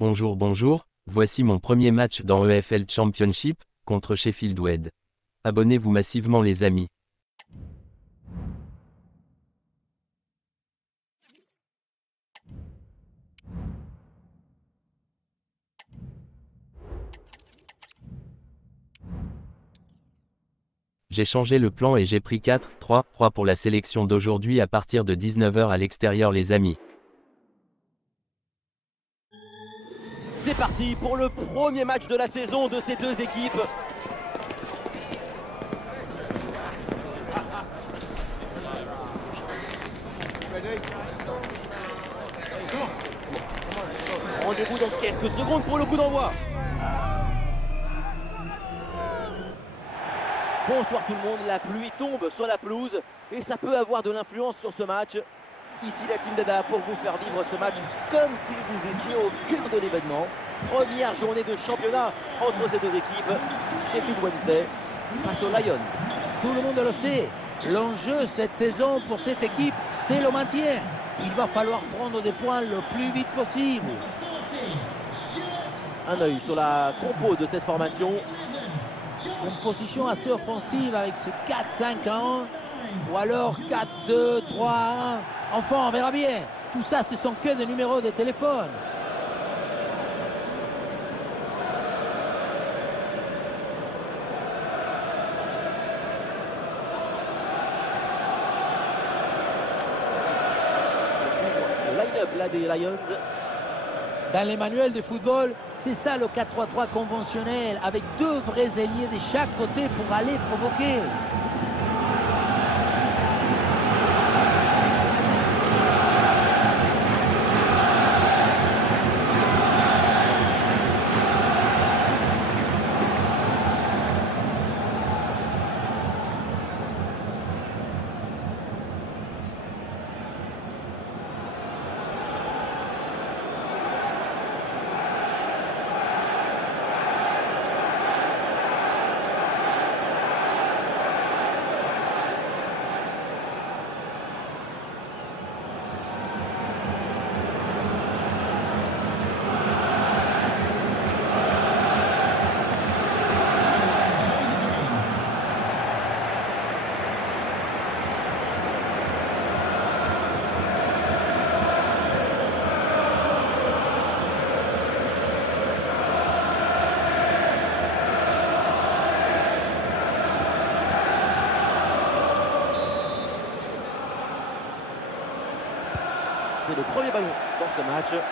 Bonjour, bonjour, voici mon premier match dans EFL Championship, contre Sheffield Wed. Abonnez-vous massivement les amis. J'ai changé le plan et j'ai pris 4-3-3 pour la sélection d'aujourd'hui à partir de 19 h à l'extérieur les amis. C'est parti pour le premier match de la saison de ces deux équipes. Rendez-vous dans quelques secondes pour le coup d'envoi. Bonsoir tout le monde, la pluie tombe sur la pelouse et ça peut avoir de l'influence sur ce match. Ici la team Dada pour vous faire vivre ce match comme si vous étiez au cœur de l'événement. Première journée de championnat entre ces deux équipes. Sheffield Wednesday face aux Lions. Tout le monde le sait, l'enjeu cette saison pour cette équipe, c'est le maintien. Il va falloir prendre des points le plus vite possible. Un œil sur la compo de cette formation. Une position assez offensive avec ce 4-5-1 ou alors 4-2-3-1. Enfin, on verra bien. Tout ça, ce sont que des numéros de téléphone. Le line-up là des Lions. Dans les manuels de football, c'est ça le 4-3-3 conventionnel, avec deux vrais ailiers de chaque côté pour aller provoquer. C'est le premier ballon dans ce match.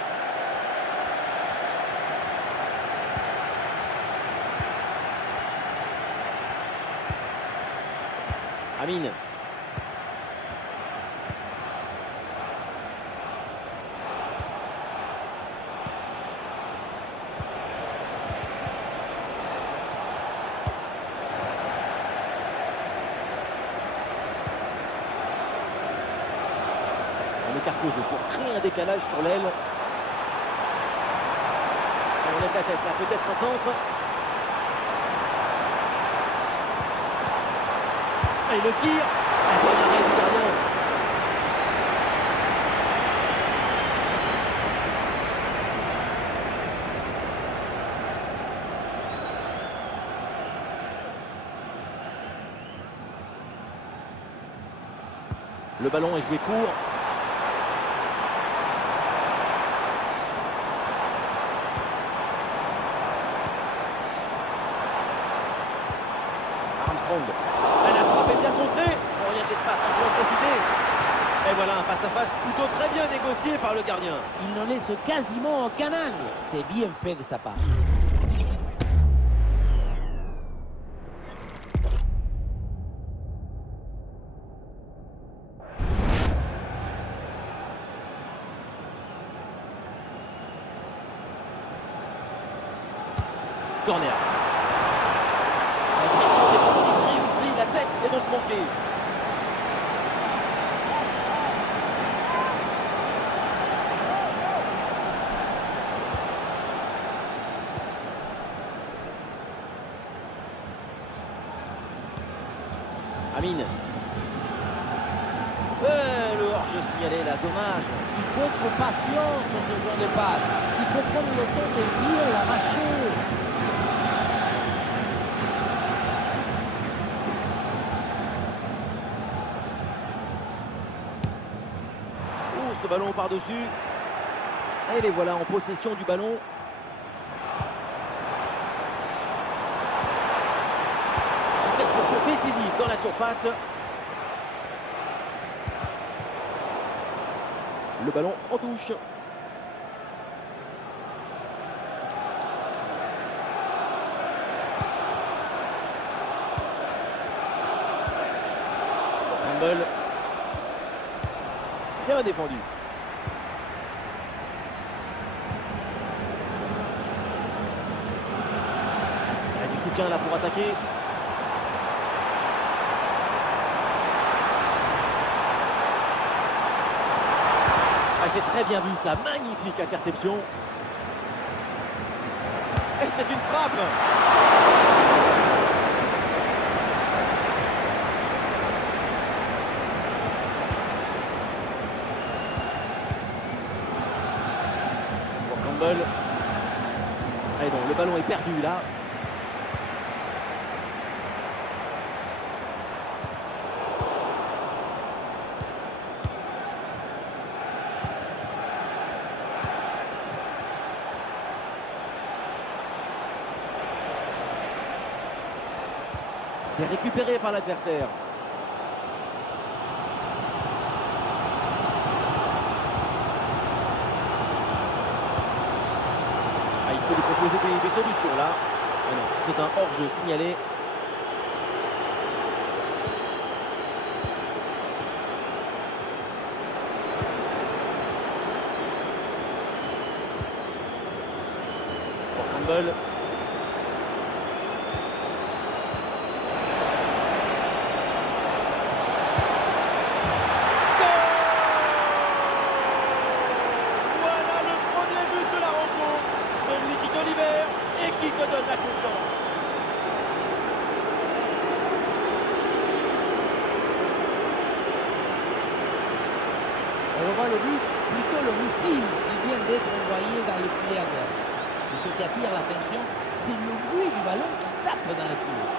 Amine. On écarte le jeu pour créer un décalage sur l'aile. On lève la tête là, peut-être un centre. Et le tir. Un bon arrêt du gardien. Le ballon est joué court. Armstrong. La frappe est bien contrée. Bon, il y a de l'espace, il faut en profiter. Et voilà un face-à-face plutôt très bien négocié par le gardien. Il n'en laisse quasiment aucun angle. C'est bien fait de sa part. Corner. La pression défensive réussie, la tête est donc manquée. Amine. Le hors-jeu signalé là, dommage. Il faut être patient sur ce genre de passe. Il faut prendre le temps de bien la mâcher. Oh, ce ballon par-dessus. Et les voilà en possession du ballon. Interception décisive dans la surface. Le ballon en touche. Campbell. Bien défendu. Il y a du soutien là pour attaquer. Ah, c'est très bien vu ça, magnifique interception. Et c'est une frappe. Pour Campbell. Allez donc, le ballon est perdu là. C'est récupéré par l'adversaire. Ah, il faut lui proposer des solutions là. Ah non, c'est un hors-jeu signalé. Pour Campbell. Qui te donne la confiance. On revoit le but, plutôt le missile qui vient d'être envoyé dans les filets adverses. Et ce qui attire l'attention, c'est le bruit du ballon qui tape dans les filets.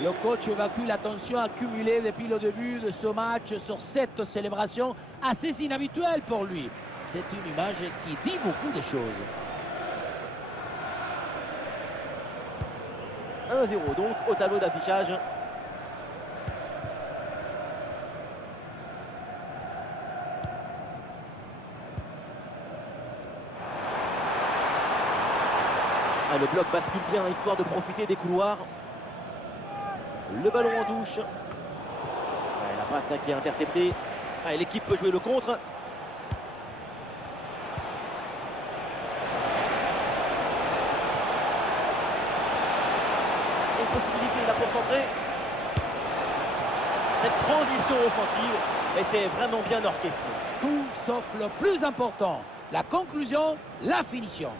Le coach évacue la tension accumulée depuis le début de ce match sur cette célébration assez inhabituelle pour lui. C'est une image qui dit beaucoup de choses. 1-0 donc au tableau d'affichage. Ah, le bloc bascule bien, histoire de profiter des couloirs. Le ballon en touche. Ouais, la passe là qui est interceptée. Ah, l'équipe peut jouer le contre. Une possibilité là pour centrer. Cette transition offensive était vraiment bien orchestrée. Tout sauf le plus important, la conclusion, la finition.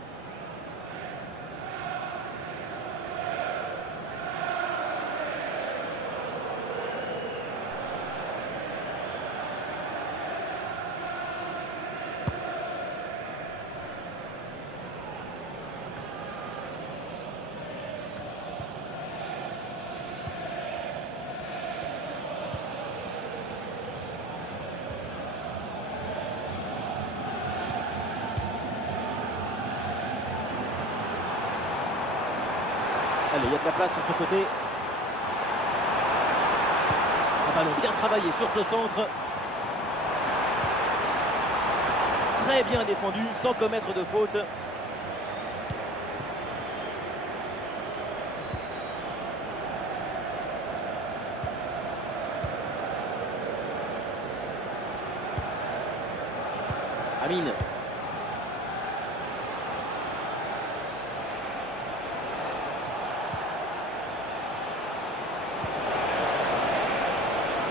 Allez, il y a de la place sur ce côté. Un ballon bien travaillé sur ce centre. Très bien défendu, sans commettre de faute. Amine.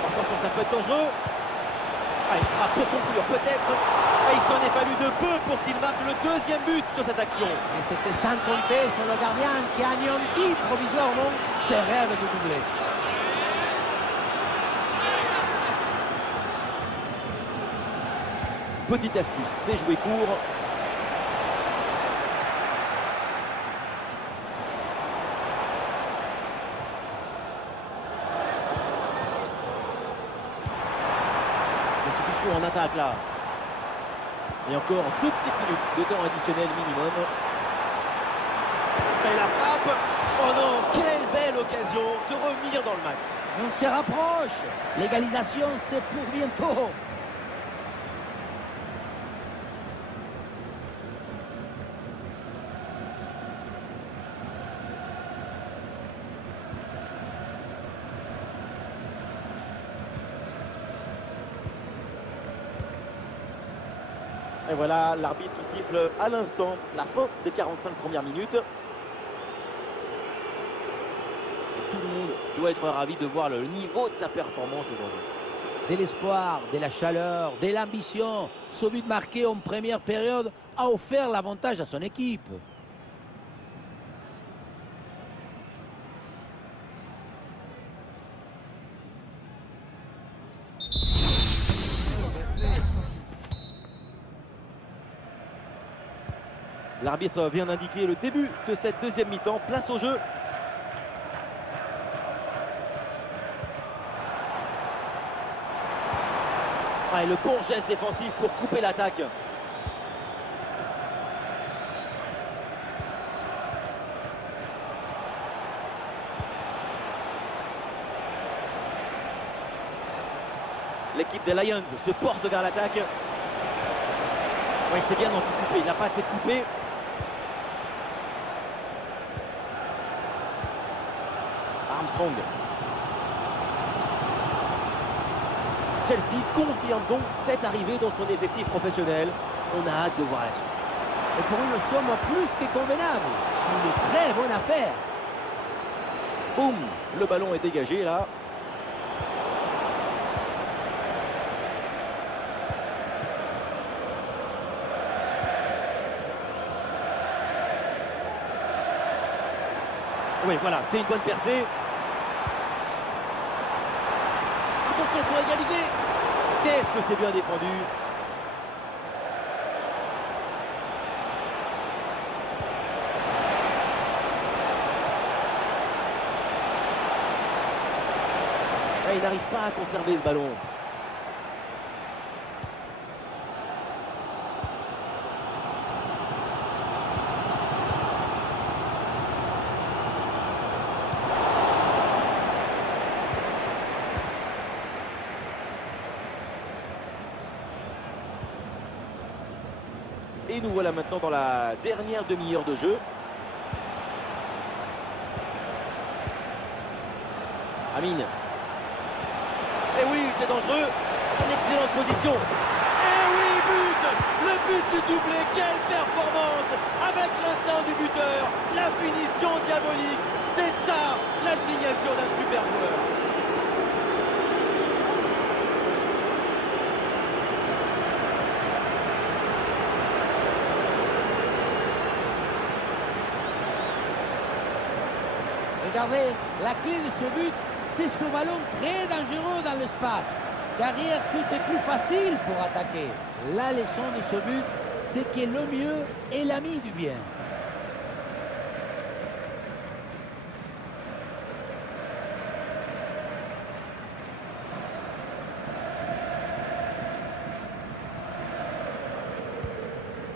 Attention, ça peut être dangereux. Ah, une frappe pour conclure peut-être. Ah, il s'en est fallu de peu pour qu'il marque le deuxième but sur cette action. Et c'était sans compter sur le gardien qui a anéanti provisoirement ses rêves de doubler. Petite astuce, c'est jouer court. La solution en attaque là. Et encore 2 petites minutes de temps additionnel minimum. Et la frappe. Oh non, quelle belle occasion de revenir dans le match. On se rapproche. L'égalisation, c'est pour bientôt. Et voilà l'arbitre qui siffle à l'instant la fin des 45 premières minutes. Et tout le monde doit être ravi de voir le niveau de sa performance aujourd'hui. De l'espoir, de la chaleur, de l'ambition. Ce but marqué en première période a offert l'avantage à son équipe. L'arbitre vient d'indiquer le début de cette deuxième mi-temps. Place au jeu. Ah, et le bon geste défensif pour couper l'attaque. L'équipe des Lions se porte vers l'attaque. Oui, c'est bien anticipé. Il n'a pas assez coupé. Armstrong. Chelsea confirme donc cette arrivée dans son effectif professionnel. On a hâte de voir la suite. Et pour une somme plus que convenable. C'est une très bonne affaire. Boum, le ballon est dégagé là. Oui, voilà, c'est une bonne percée. Attention pour égaliser. Qu'est-ce que c'est bien défendu. Et il n'arrive pas à conserver ce ballon. Et nous voilà maintenant dans la dernière demi-heure de jeu. Amine. Et oui, c'est dangereux. Une excellente position. Et oui, but. Le but du doublé. Quelle performance. Avec l'instinct du buteur. La finition diabolique. C'est ça, la signature d'un super joueur. Regardez, la clé de ce but, c'est ce ballon très dangereux dans l'espace. Derrière, tout est plus facile pour attaquer. La leçon de ce but, c'est que le mieux est l'ami du bien.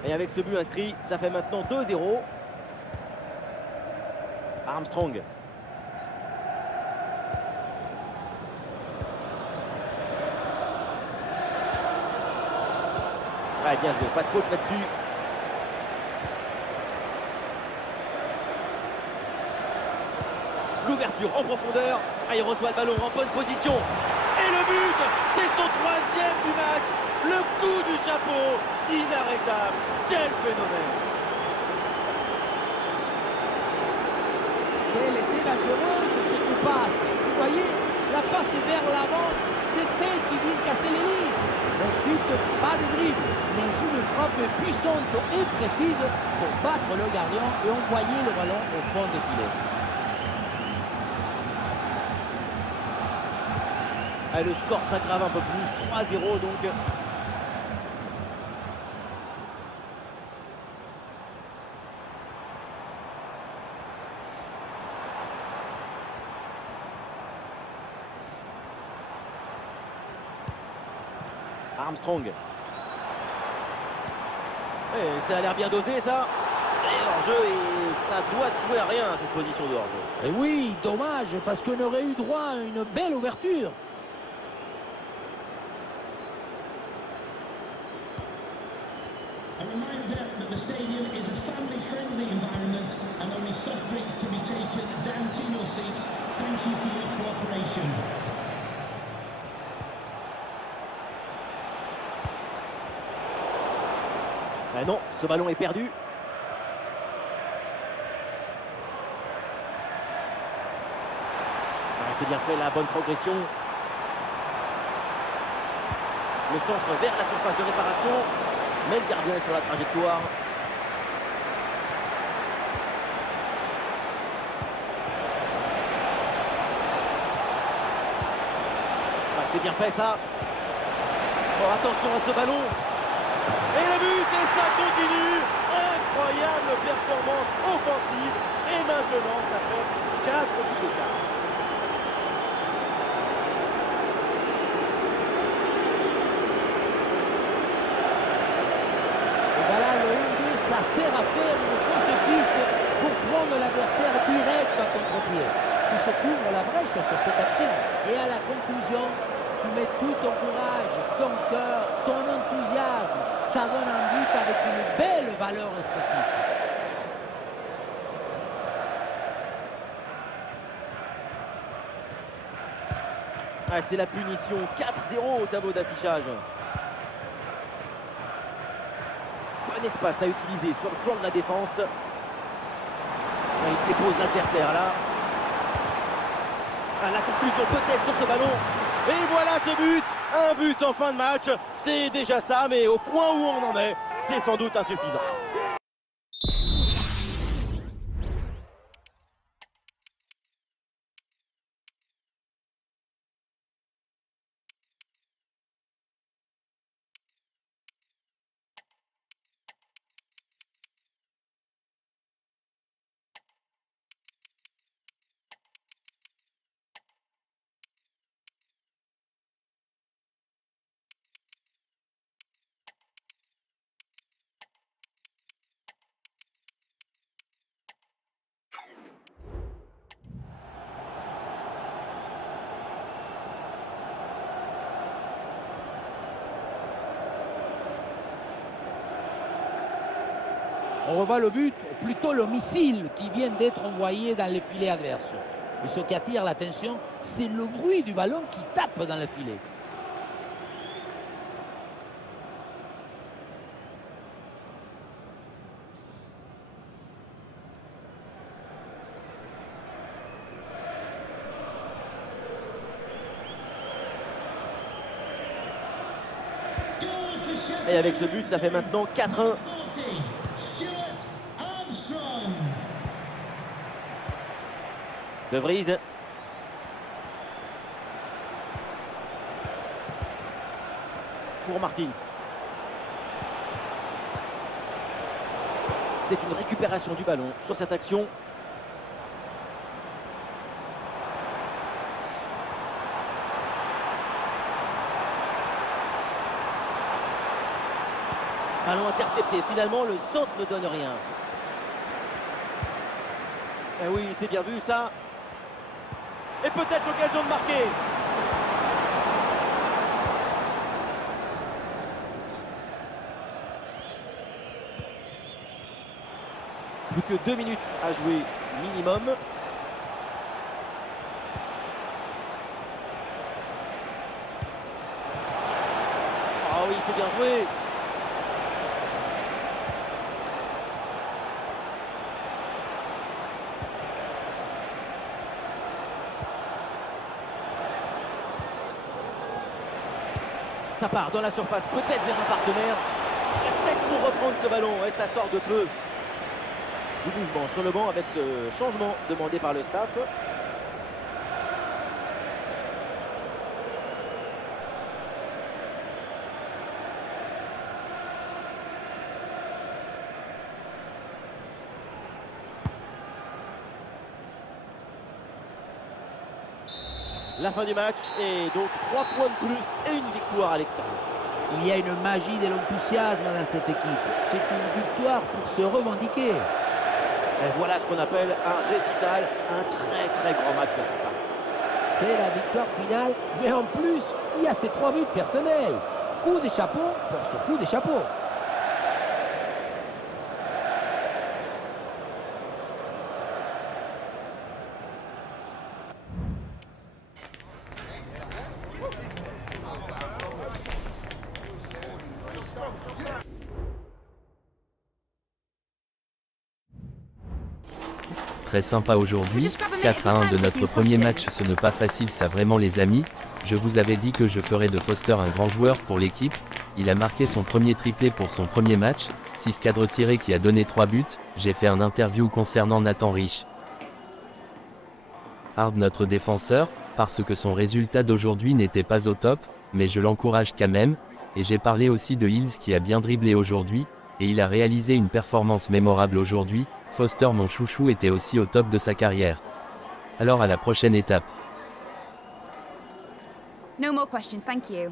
Et avec ce but inscrit, ça fait maintenant 2-0. Armstrong. Ouais, bien joué, pas de faute là-dessus. L'ouverture en profondeur. Ah, il reçoit le ballon en bonne position. Et le but, c'est son 3e du match. Le coup du chapeau, inarrêtable. Quel phénomène. Quelle était dangereuse ce coup passe. Vous voyez, la passe vers l'avant, c'est elle qui vient casser les lignes. Pas de dribble, mais une frappe puissante et précise pour battre le gardien et envoyer le ballon au fond des filets. Ah, le score s'aggrave un peu plus, 3-0 donc. Armstrong. Et ça a l'air bien dosé ça. Et hors-jeu, et ça doit se jouer à rien cette position de hors-jeu. Et oui, dommage, parce qu'on aurait eu droit à une belle ouverture. A reminder that the stadium is a family-friendly environment and only soft drinks can be taken down to your seats. Thank you for your cooperation. Ah non, ce ballon est perdu. Ah, c'est bien fait, la bonne progression. Le centre vers la surface de réparation. Mais le gardien est sur la trajectoire. Ah, c'est bien fait ça. Oh, attention à ce ballon. Et le but, et ça continue. Incroyable performance offensive. Et maintenant, ça fait 4 buts d'écart. Et voilà, le 1-2, ça sert à faire une fausse piste pour prendre l'adversaire direct à contre-pied. Si se couvre la brèche sur cette action. Et à la conclusion, tu mets tout ton courage, ton cœur, ton enthousiasme. Ça donne un but avec une belle valeur esthétique. Ah, c'est la punition. 4-0 au tableau d'affichage. Bon espace à utiliser sur le flanc de la défense. Il dépose l'adversaire là. Ah, la conclusion peut-être sur ce ballon. Et voilà ce but. Un but en fin de match. C'est déjà ça, mais au point où on en est, c'est sans doute insuffisant. On revoit le but, ou plutôt le missile qui vient d'être envoyé dans les filets adverses. Et ce qui attire l'attention, c'est le bruit du ballon qui tape dans le filet. Et avec ce but, ça fait maintenant 4-1. Stuart Armstrong. De Vries. Pour Martins. C'est une récupération du ballon sur cette action. Ballon intercepté. Finalement, le centre ne donne rien. Eh oui, c'est bien vu ça. Et peut-être l'occasion de marquer. Plus que 2 minutes à jouer minimum. Ah oui, c'est bien joué. ça part dans la surface, peut-être vers un partenaire. La tête pour reprendre ce ballon, et ça sort de peu. Du mouvement sur le banc avec ce changement demandé par le staff. La fin du match et donc 3 points de plus et une victoire à l'extérieur. Il y a une magie de l'enthousiasme dans cette équipe. C'est une victoire pour se revendiquer. Et voilà ce qu'on appelle un récital, un très grand match de sa part. C'est la victoire finale, mais en plus, il y a ces 3 buts personnels. Coup de chapeau pour ce coup de chapeau. Très sympa aujourd'hui, 4-1 de notre premier match, ce n'est pas facile ça vraiment les amis. Je vous avais dit que je ferais de Foster un grand joueur pour l'équipe. Il a marqué son premier triplé pour son premier match, 6 cadres tirés qui a donné 3 buts. J'ai fait un interview concernant Nathan Rich. Hard notre défenseur, parce que son résultat d'aujourd'hui n'était pas au top, mais je l'encourage quand même. Et j'ai parlé aussi de Hills qui a bien dribblé aujourd'hui, et il a réalisé une performance mémorable aujourd'hui. Foster mon chouchou était aussi au top de sa carrière. Alors à la prochaine étape. No more questions, thank you.